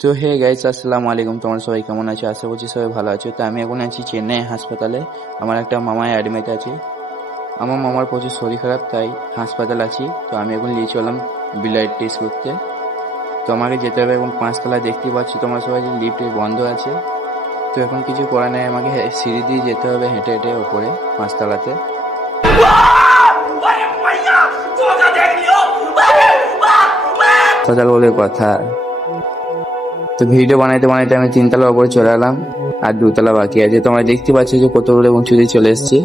তো hey guys, আসসালামু আলাইকুম। তোমরা সবাই কেমন আছো? আশা করছি সবাই ভালো আছো। তো আমি এখন আছি চেন্নাই হাসপাতালে। আমার একটা মামায় অ্যাডমিট আছে। আমার মামার প্রচুর শরীর খারাপ, তাই হাসপাতাল আছি। তো আমি এখন নিয়ে চললাম ব্লাড টেস্ট করতে। তো আমাকে যেতে হবে এখন 5 তলা। দেখতেই পাচ্ছি তোমরা সবাই যে লিফট বন্ধ আছে। তো এখন কিছু করার নেই, আমাকে সিঁড়ি দিয়ে যেতে হবে হেঁটে হেঁটে ওপরে 5 তলাতে। হাসপাতাল বলে কথা। তো ভিডিও বানাইতে বানাইতে আমি 3 তলার উপরে চলে এলাম, আর 2 তলা বাকি আছে। তোমরা দেখতে পাচ্ছ যে কতগুলো উঁচু দিয়ে চলে এসেছি।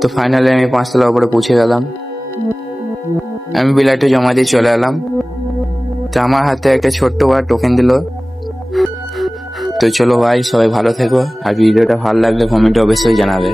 তো ফাইনালি আমি 5 তলার উপরে পৌঁছে গেলাম। আমি বিলাইটে জমা দিয়ে চলে এলাম। তো আমার হাতে একটা ছোট্ট বড় টোকেন দিল। তো চলো ভাই, সবাই ভালো থেকো, আর ভিডিওটা ভালো লাগলে কমেন্টে অবশ্যই জানাবে।